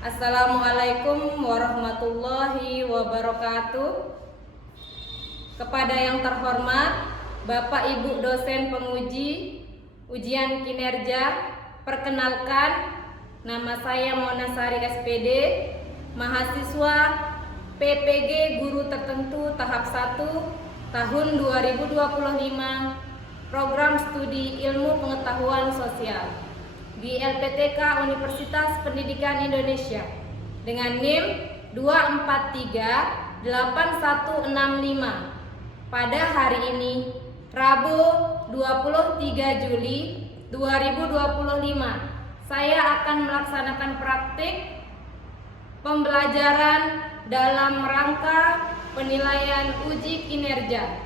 Assalamualaikum warahmatullahi wabarakatuh. Kepada yang terhormat Bapak Ibu dosen penguji ujian kinerja, perkenalkan, nama saya Mona Sari SPD, mahasiswa PPG Guru Tertentu tahap 1 tahun 2025, program studi Ilmu Pengetahuan Sosial di LPTK Universitas Pendidikan Indonesia dengan NIM 2438165. Pada hari ini, Rabu 23 Juli 2025, saya akan melaksanakan praktik pembelajaran dalam rangka penilaian uji kinerja.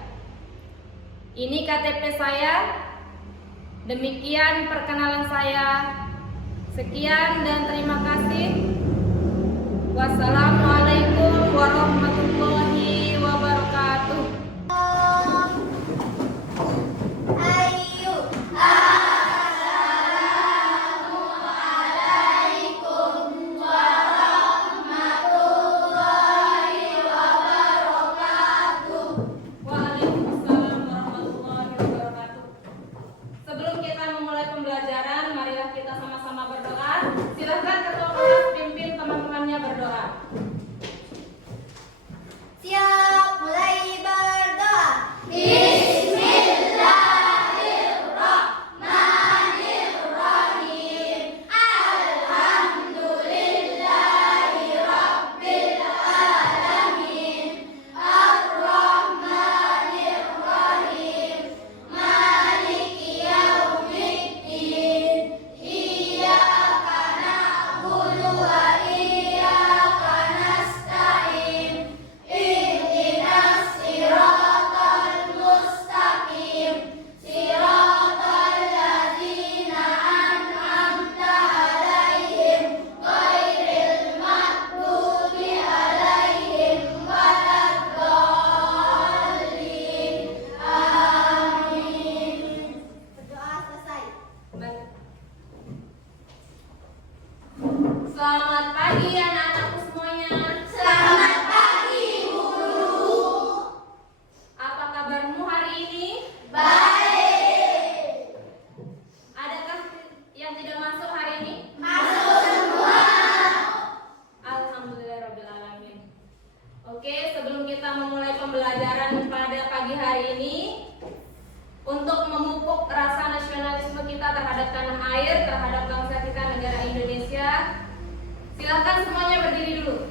Ini KTP saya. Demikian perkenalan saya. Sekian dan terima kasih. Wassalamualaikum warahmatullahi wabarakatuh. Silakan ketua kelas pimpin teman-temannya berdoa. Siap, mulai berdoa. Bismillahirrahmanirrahim. Alhamdulillahirabbil alamin. Ar-Rahmanirrahim. Maliki yaumiddin. Iyyaka na'budu wa iyyaka nasta'in. Ihdinas siratal mustaqim. Siratal ladzina an'amta 'alaihim ghairil maghdubi 'alaihim waladdallin. Amin. Berdoa selesai. Selamat pagi anak-anakku semuanya. Selamat pagi, Guru. Apa kabarmu hari ini? Baik. Adakah yang tidak masuk hari ini? Masuk semua. Alhamdulillahirabbil alamin. Oke, sebelum kita memulai pembelajaran pada pagi hari ini, untuk memupuk rasa nasionalisme kita terhadap tanah air, terhadap bangsa kita, negara Indonesia, silakan semuanya berdiri dulu.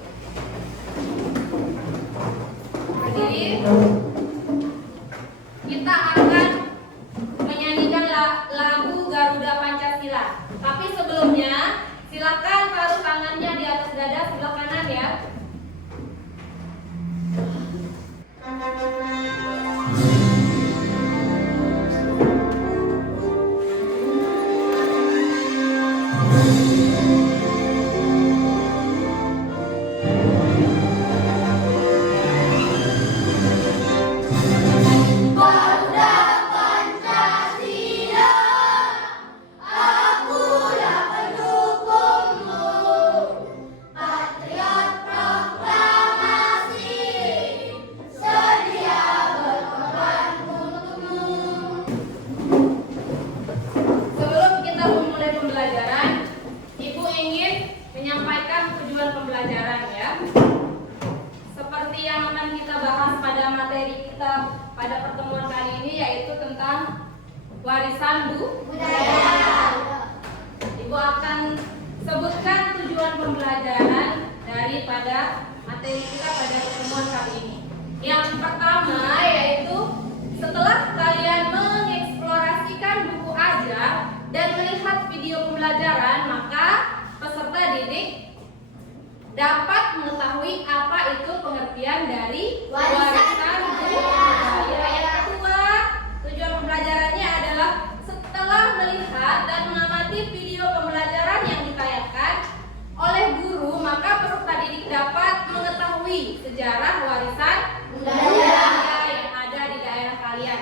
Berdiri. Kita akan menyanyikan lagu Garuda Pancasila. Tapi sebelumnya, silakan taruh tangannya di atas dada sebelah kanan ya. Garuda Pancasila, akulah pendukungmu. Patriot proklamasi, sedia berkorban untukmu. Sebelum kita memulai pembelajaran, Ibu ingin menyampaikan tujuan pembelajaran ya. Seperti yang akan kita bahas pada materi kita pada pertemuan kali ini, yaitu tentang warisan budaya. Ibu akan sebutkan tujuan pembelajaran daripada materi kita pada pertemuan kali ini. Yang pertama yaitu setelah kalian mengeksplorasikan buku ajar dan melihat video pembelajaran, maka peserta didik dapat mengetahui apa itu pengertian dari Warisan budaya. Yang kedua, tujuan pembelajarannya adalah setelah melihat dan mengamati video pembelajaran yang ditayangkan oleh guru, maka peserta didik dapat mengetahui sejarah warisan budaya yang ada di daerah kalian.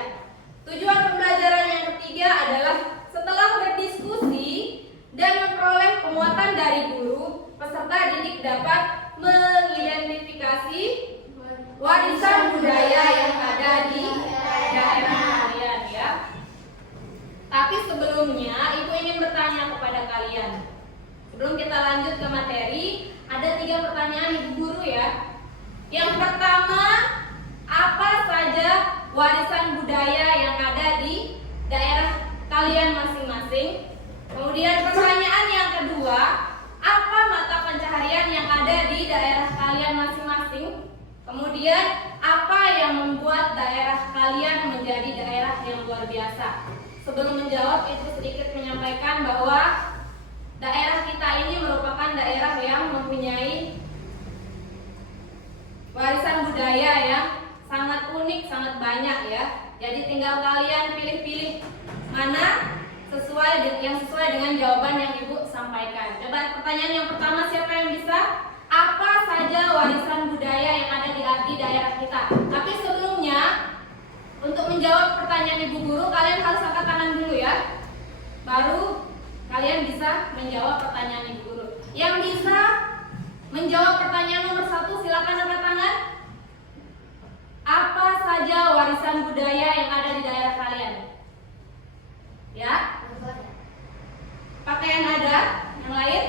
Tujuan pembelajaran yang ketiga adalah setelah berdiskusi dan memperoleh penguatan dari guru, peserta didik warisan budaya yang ada di daerah kalian ya. Tapi sebelumnya Ibu ingin bertanya kepada kalian. Sebelum kita lanjut ke materi, ada 3 pertanyaan Ibu guru ya. Yang pertama, apa saja warisan budaya yang ada di daerah kalian masing-masing? Kemudian pertanyaan yang kedua, apa mata pencaharian yang ada di daerah kalian masing-masing? Kemudian apa yang membuat daerah kalian menjadi daerah yang luar biasa? Sebelum menjawab, Ibu sedikit menyampaikan bahwa daerah kita ini merupakan daerah yang mempunyai warisan budaya yang sangat unik, sangat banyak ya. Jadi tinggal kalian pilih-pilih mana yang sesuai dengan jawaban yang Ibu sampaikan. Coba pertanyaan yang pertama, siapa yang bisa? Apa saja warisan budaya yang ada di daerah kita? Tapi sebelumnya, untuk menjawab pertanyaan Ibu guru, kalian harus angkat tangan dulu ya. Baru kalian bisa menjawab pertanyaan Ibu guru. Yang bisa menjawab pertanyaan nomor 1, silakan angkat tangan. Apa saja warisan budaya yang ada di daerah kalian? Ya? Pakaian adat, yang lain?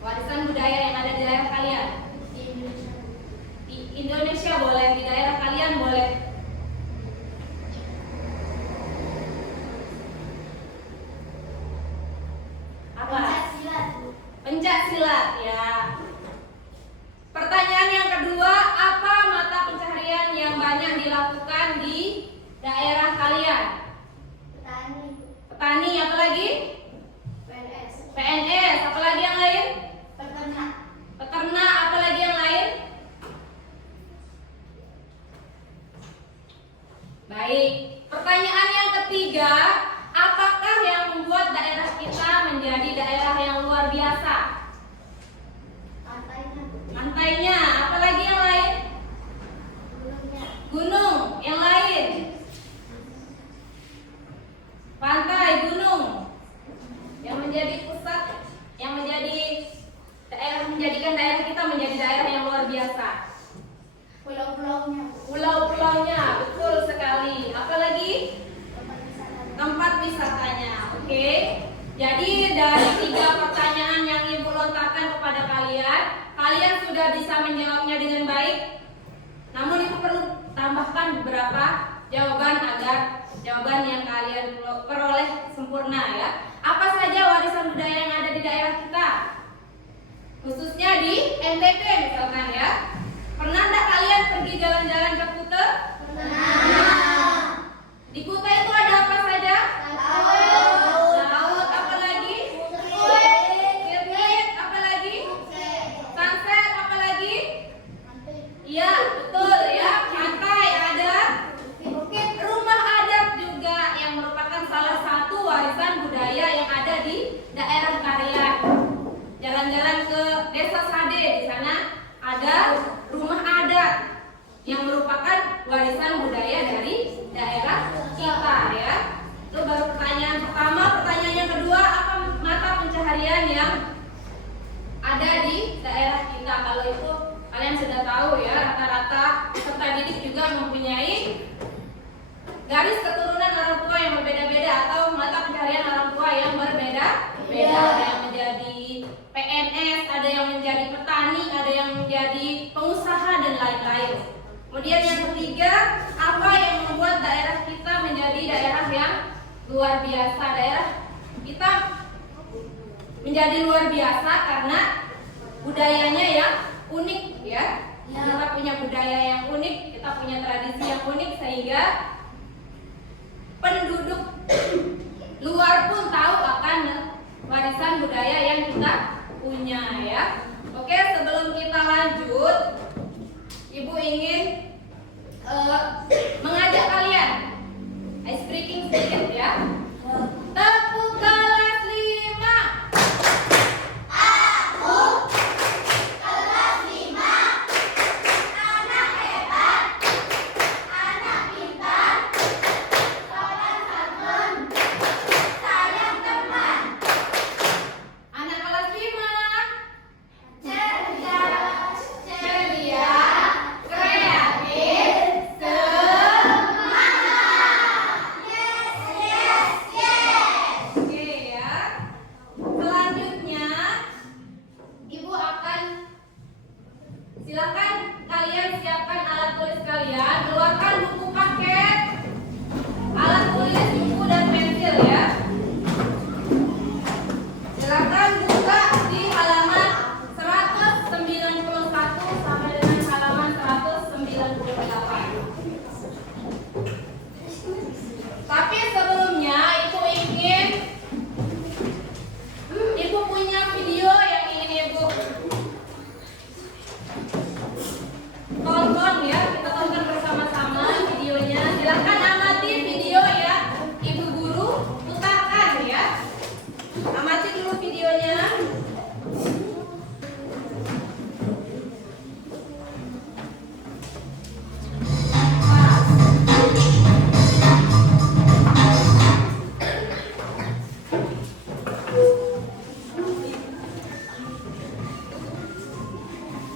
Warisan budaya yang ada di daerah kalian? Di Indonesia boleh, di daerah kalian boleh. Apa? Pencak silat ya. Pertanyaan yang kedua, apa mata pencaharian yang banyak dilakukan di daerah kalian? Petani, apa lagi? PNS, apa lagi yang lain? Peternak, apa lagi yang lain? Baik. Pertanyaan yang ketiga, apakah yang membuat daerah kita menjadi daerah yang luar biasa? Pantainya, apa lagi yang lain? Gunung, yang lain? Pantai, gunung, yang menjadi pusat, yang menjadikan daerah kita menjadi daerah yang luar biasa. Pulau-pulaunya, betul sekali. Apalagi? Tempat wisatanya. Oke. Jadi dari 3 pertanyaan yang Ibu lontarkan kepada kalian, kalian sudah bisa menjawabnya dengan baik. Namun Ibu perlu tambahkan beberapa jawaban agar jawaban yang kalian peroleh sempurna ya. Apa saja warisan budaya yang ada di daerah kita? Khususnya di NTT misalkan ya. Pernah enggak kalian pergi jalan-jalan ke Kuta? Pernah. Di Kuta itu ada apa saja? Laut, apa lagi? Sirkuit, apa lagi? Sunset, apa lagi? Iya, betul ya. Pantai ada. Rumah adat juga yang merupakan salah satu warisan budaya yang ada di daerah kalian. Jalan-jalan ke Desa Sade, di sana ada rumah adat yang merupakan warisan budaya dari daerah kita ya. Itu baru pertanyaan pertama. Pertanyaan yang kedua, apa mata pencaharian yang ada di daerah kita? Kalau itu kalian sudah tahu ya, rata-rata peserta didik juga mempunyai garis keturunan orang tua yang berbeda-beda atau mata pencaharian orang tua yang berbeda-beda. Ada yang menjadi PNS, ada yang menjadi petani, ada yang menjadi pengusaha dan lain-lain. Kemudian yang ketiga, apa yang membuat daerah kita menjadi daerah yang luar biasa? Daerah kita menjadi luar biasa karena budayanya yang unik ya. Kita punya budaya yang unik, kita punya tradisi yang unik sehingga penduduk luar pun tahu akan warisan budaya yang kita punya ya. Oke, sebelum kita lanjut, Ibu ingin mengajak kalian ice breaking sedikit ya. Tepuk kelas 5. Aku kelas 5. Anak hebat, anak pintar, sopan santun, sayang teman. Anak kelas 5. Cerdas, Ceria.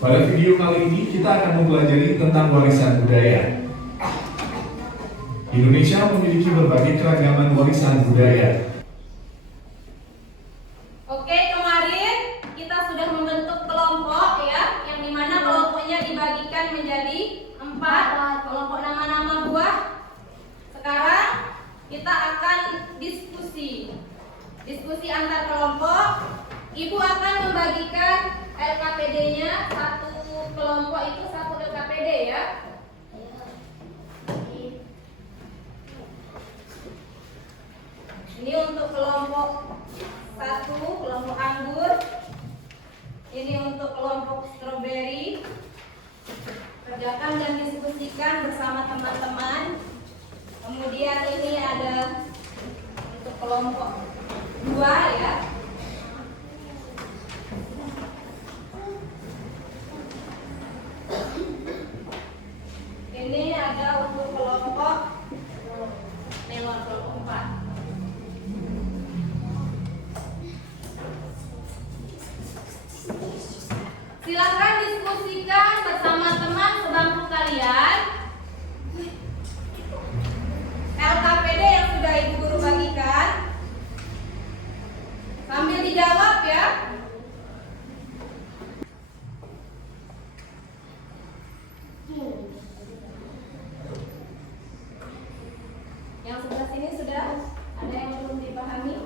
Pada video kali ini kita akan mempelajari tentang warisan budaya. Indonesia memiliki berbagai keragaman warisan budaya. Oke, kemarin kita sudah membentuk kelompok ya, yang dimana kelompoknya dibagikan menjadi 4 kelompok nama-nama buah. Sekarang kita akan diskusi antar kelompok. Ibu akan membagikan LKPD-nya, satu kelompok itu satu LKPD ya. Ini untuk kelompok 1, kelompok anggur. Ini untuk kelompok stroberi. Kerjakan dan diskusikan bersama teman-teman. Kemudian ini ada untuk kelompok 2 ya. Ini ada untuk kelompok melon, kelompok 4. Silakan diskusikan bersama teman sebangku kalian LKPD yang sudah ibu guru bagikan, sambil dijawab ya. Yang sebelah sini sudah ada yang belum dipahami?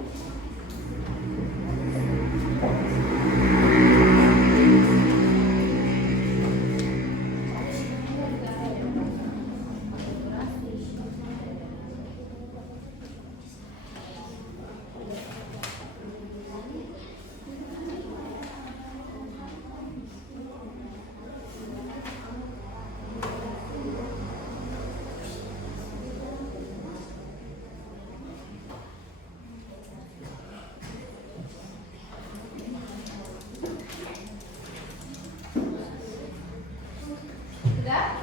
Sudah?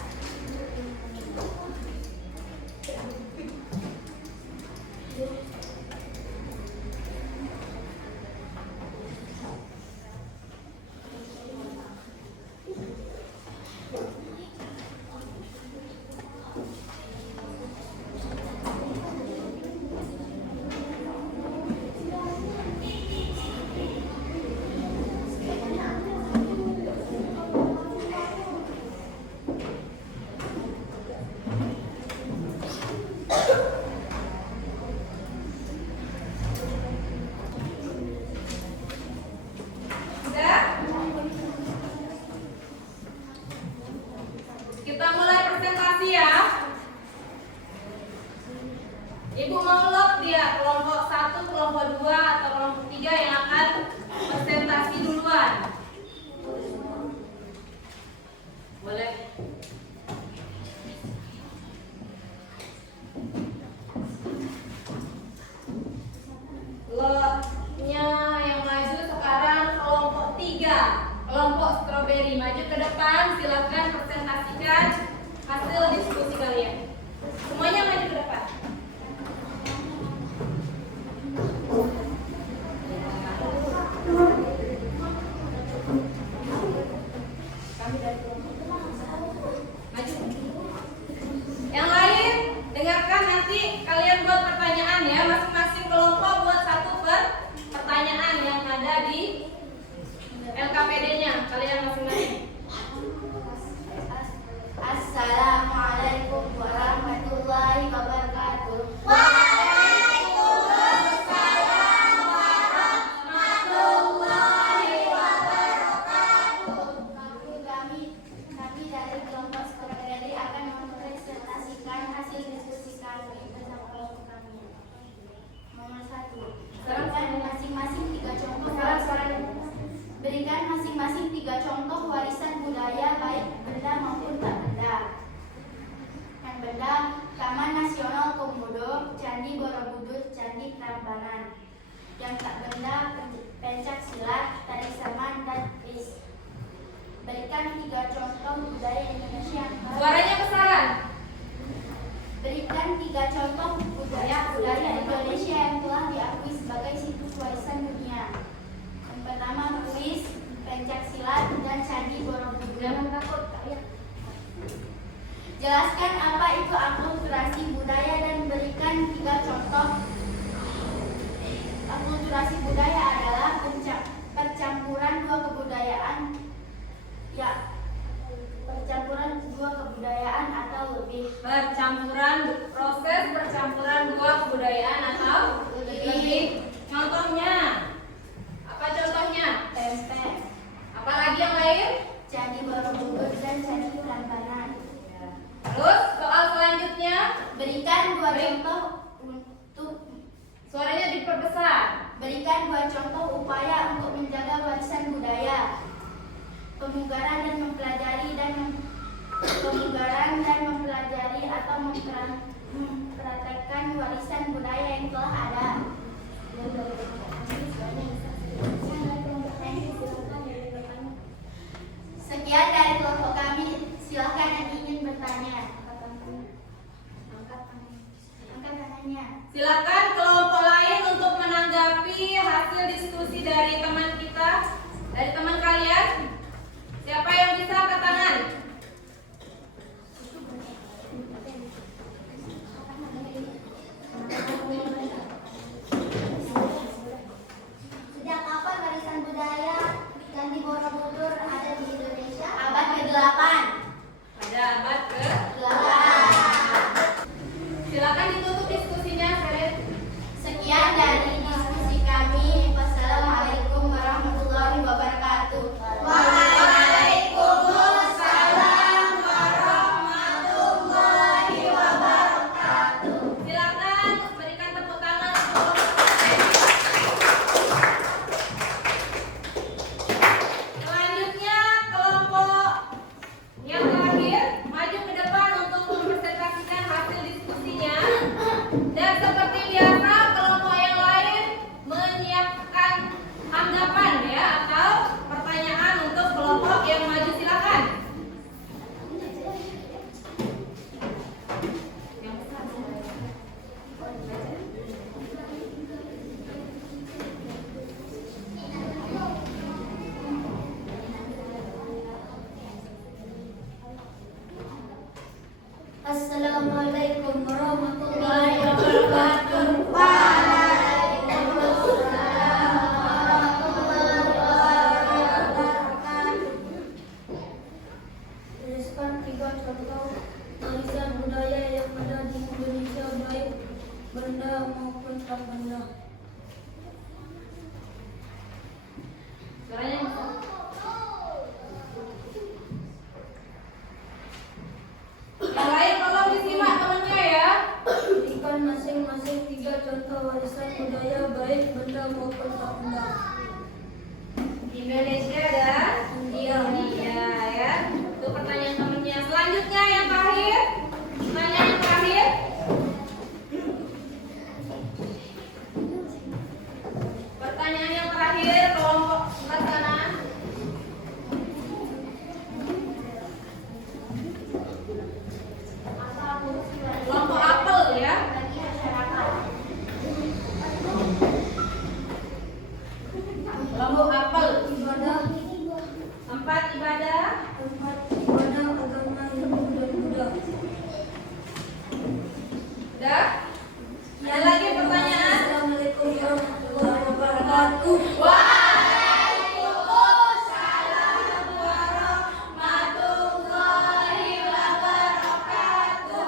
Sudah? Kita mulai presentasi ya. Ibu mau log dia kelompok 1, kelompok 2 atau kelompok 3 yang akan presentasi duluan. Boleh. Lotnya yang maju sekarang kelompok 3, kelompok stroberi. Maju ke depan, silakan presentasikan hasil diskusi kalian. Semuanya maju ke depan. Kami dari kelompok maju. Yang lain dengarkan, nanti kalian buat pertanyaan ya. Masing-masing kelompok buat satu pertanyaan yang ada di LKPD-nya kalian masing-masing. Assalamualaikum warahmatullahi pemugaran dan mempelajari atau mempraktekkan warisan budaya yang telah ada. Sekian dari kelompok kami. Silakan yang ingin bertanya. Angkat tangannya. Silakan kelompok lain untuk menanggapi hasil diskusi dari teman kita, dari teman kalian. Siapa yang bisa angkat tangan? Sejak kapan warisan budaya Candi Borobudur ada di Indonesia? Abad ke-8. Pada abad ke-8. Silakan ditutup diskusinya, Ferit. Sekian dari diskusi kami. Wassalamualaikum warahmatullahi wabarakatuh. Waalaikumsalam warahmatullahi wabarakatuh. Silakan berikan tepuk tangan untuk selanjutnya kelompok yang terakhir maju ke depan untuk mempresentasikan hasil diskusinya. Dan seperti biasa kelompok yang lain menyiapkan tanggapan ya atau pertanyaan untuk kelompok yang maju, silakan. Assalamualaikum warahmatullahi wabarakatuh. Waalaikumsalam warahmatullahi wabarakatuh. Tuliskan 3 contoh warisan budaya yang ada di Indonesia, baik benda maupun tak benda. Suaranya bisa. Yang lain tolong disimak temennya ya. Berikan masing-masing 3 contoh warisan budaya, baik benda maupun tak benda. Indonesia dan India ya. Itu pertanyaan temennya. Selanjutnya yang terakhir. Pertanyaan yang terakhir. Pertanyaan yang terakhir kelompok sebelah sana. Kelompok apel ya. Kelompok apel. Tempat ibadah agama Hindu dan Buddha. Udah? Ada lagi pertanyaan? Assalamualaikum warahmatullahi wabarakatuh. Waalaikumsalam warahmatullahi wabarakatuh.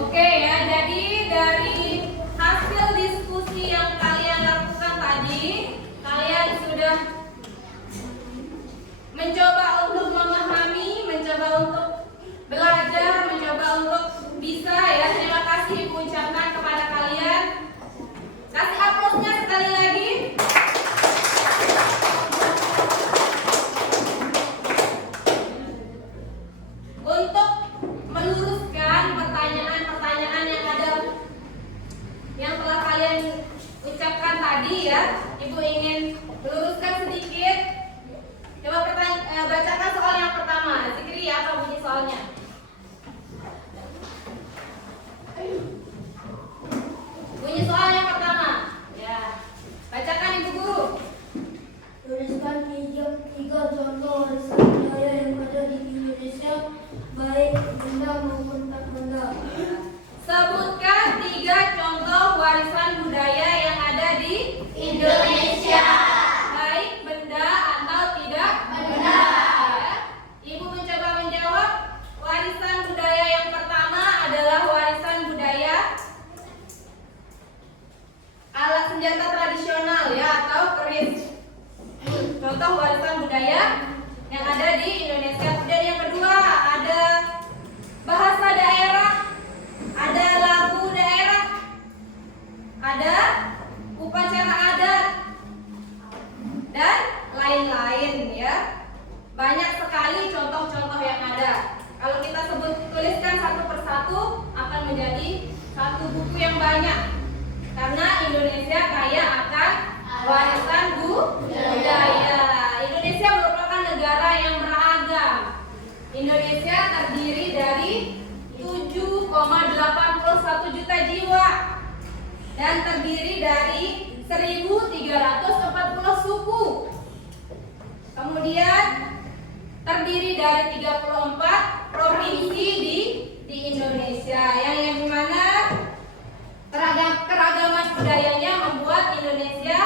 Oke ya, jadi dari hasil diskusi yang kalian lakukan tadi, kalian sudah mencoba untuk memahami, mencoba untuk belajar, mencoba untuk bisa ya. Terima kasih Ibu ucapkan kepada kalian. Kasih aplausnya sekali lagi. Untuk meluruskan pertanyaan-pertanyaan yang telah kalian ucapkan tadi ya, Ibu ingin meluruskan sedikit. Coba bacakan soal yang pertama. Zikri apa bunyi soalnya? Bunyi soal yang pertama. Ya, bacakan Ibu Guru. Tuliskan 3 contoh warisan budaya yang ada di Indonesia, baik benda maupun tak benda. Sebutkan 3 contoh warisan budaya yang ada di Indonesia. Baik benda atau tidak benda. Ya. Ibu mencoba menjawab budaya yang ada di Indonesia. Dan yang kedua ada bahasa daerah, ada lagu daerah, ada upacara adat, dan lain-lain ya. Banyak sekali contoh-contoh yang ada. Kalau kita tuliskan satu persatu akan menjadi satu buku yang banyak. Karena Indonesia kaya akan warisan budaya. Indonesia merupakan negara yang beragam. Indonesia terdiri dari 7,81 juta jiwa dan terdiri dari 1.340 suku. Kemudian terdiri dari 34 provinsi di Indonesia yang dimana keragaman budayanya membuat Indonesia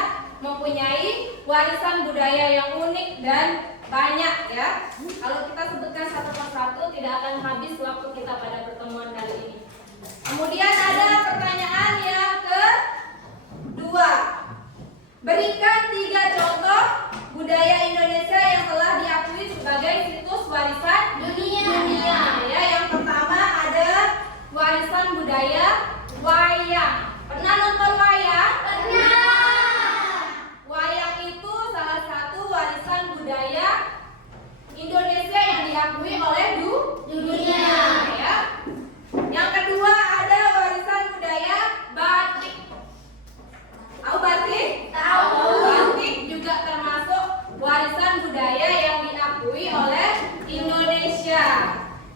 mempunyai warisan budaya yang unik dan banyak ya. Kalau kita sebutkan satu persatu tidak akan habis waktu kita pada pertemuan kali ini. Kemudian ada pertanyaan yang kedua. Berikan 3 contoh budaya Indonesia yang telah diakui sebagai situs warisan dunia. Ya, yang pertama ada warisan budaya wayang. Pernah nonton wayang? Pernah. Wayang itu salah satu warisan budaya Indonesia yang diakui oleh dunia. Ya. Yang kedua ada warisan budaya batik. Tahu batik? Tahu. Batik juga termasuk warisan budaya yang diakui oleh Indonesia.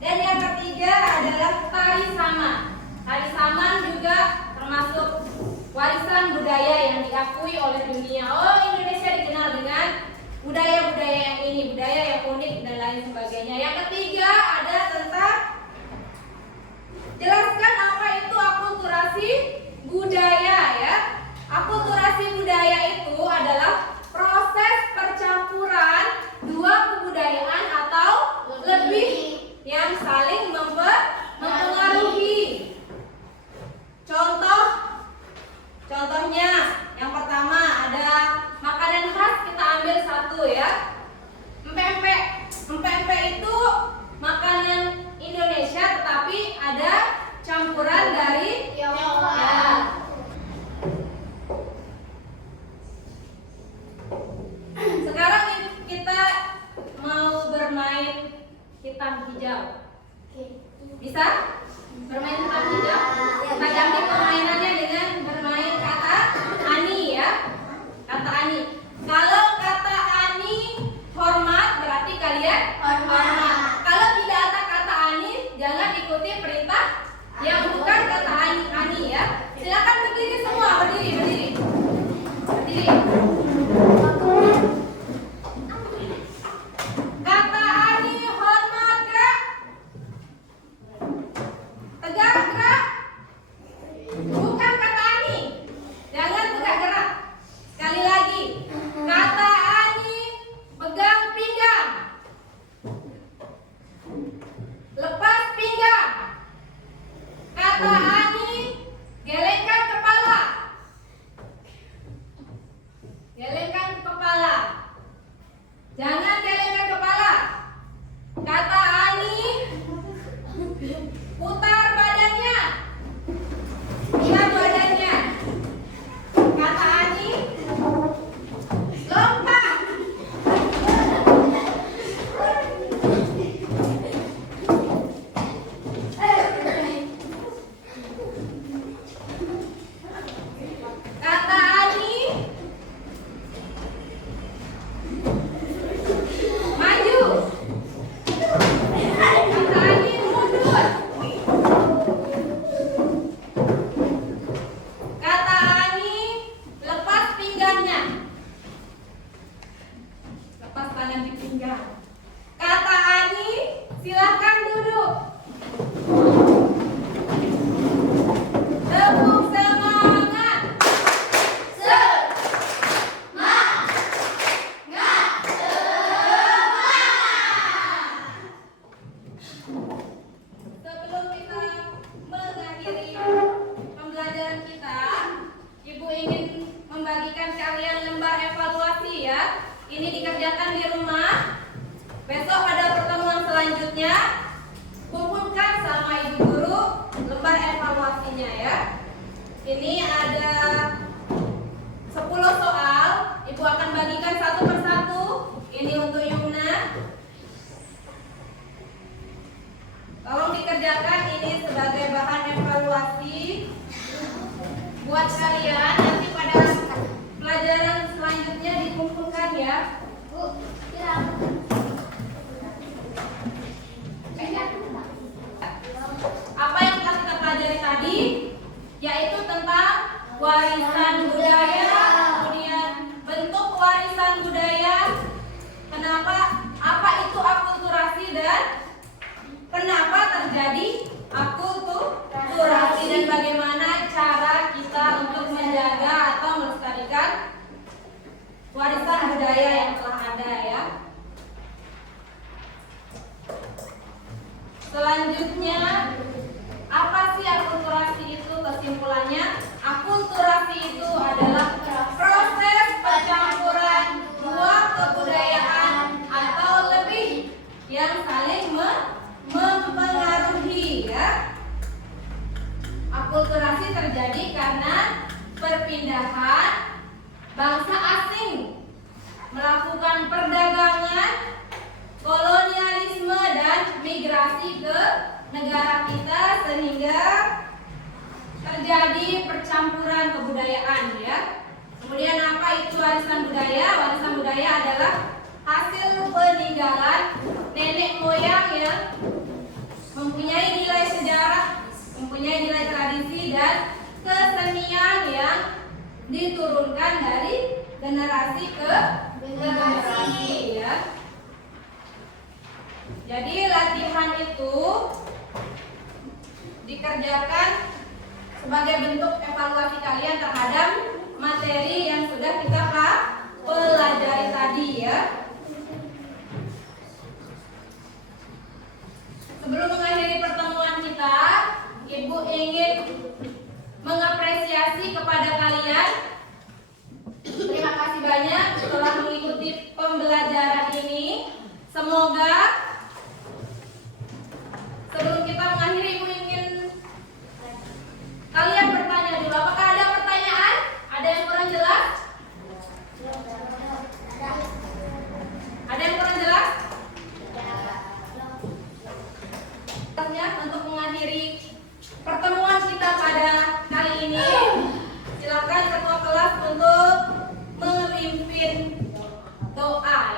Dan yang ketiga adalah tari saman. Tari saman juga termasuk warisan budaya yang diakui oleh dunia. Oh, Indonesia dikenal dengan budaya-budaya yang ini, budaya yang unik dan lain sebagainya. Yang ketiga ada tentang jelaskan apa itu akulturasi budaya ya. Akulturasi budaya itu adalah proses percampuran dua kebudayaan atau lebih yang saling mempengaruhi. Contohnya yang pertama ada makanan khas, kita ambil satu ya. Empek-empek. Empek-empek itu makanan Indonesia tetapi ada campuran dari Tiongkok. Ya. Sekarang kita mau bermain hitam hijau. Bisa? Bermain hitam hijau? Kita ganti permainannya dengan bermain kata ani ya. Kata ani. Kalau kata ani hormat berarti kalian hormat. Kalau tidak ada kata ani, jangan ikuti perintah yang bukan kata ani ya. Silakan berdiri semua, berdiri. Kata ani hormat gerak. Tegak gerak. Bukan kata ani. Jangan tegak gerak. Sekali lagi. Kata ani pegang pinggang. Lepas pinggang. Kata ani gelengkan kepala. Gelengkan kepala. Jangan gelengkan kepala. Kata ani putar badannya. Putar badannya. Kata ani lompat. Kata ani maju. Kata ani mundur. Kata ani lepas pinggangnya. Lepas tangan di pinggang. Kata ani silakan duduk. Tepuk semangat. Sebelum kita mengakhiri pembelajaran kita, Ibu ingin membagikan kalian lembar evaluasi ya. Ini dikerjakan di rumah. Besok pada pertemuan selanjutnya kumpulkan sama ibu guru lembar evaluasinya ya. Ini ada 10 soal, ibu akan bagikan satu persatu. Ini untuk Yumna. Tolong dikerjakan, ini sebagai bahan evaluasi buat kalian. Nanti pada pelajaran selanjutnya dikumpulkan ya. Bu, Apa yang telah kita pelajari tadi, yaitu tentang warisan budaya, kemudian bentuk warisan budaya, apa itu akulturasi dan kenapa terjadi akulturasi dan bagaimana cara kita untuk menjaga atau melestarikan warisan budaya yang telah ada ya. Selanjutnya, apa sih akulturasi itu? Kesimpulannya, akulturasi itu adalah proses percampuran dua kebudayaan atau lebih yang saling mempengaruhi ya. Akulturasi terjadi karena perpindahan bangsa asing melakukan perdagangan, kolonialisme dan migrasi ke negara kita sehingga terjadi percampuran kebudayaan ya. Kemudian apa itu warisan budaya? Warisan budaya adalah hasil peninggalan nenek moyang yang mempunyai nilai sejarah, mempunyai nilai tradisi dan kesenian yang diturunkan dari generasi ke generasi ya. Jadi latihan itu dikerjakan sebagai bentuk evaluasi kalian terhadap materi yang sudah kita pelajari tadi ya. Sebelum mengakhiri pertemuan kita, Ibu ingin mengapresiasi kepada kalian. Terima kasih banyak telah mengikuti pembelajaran ini. Semoga sebelum kita mengakhiri, Ibu ingin kalian bertanya dulu. Apakah ada pertanyaan? Ada yang kurang jelas? Ada yang kurang jelas? Untuk mengakhiri pertemuan kita pada kali ini, silakan ketua kelas untuk memimpin doa.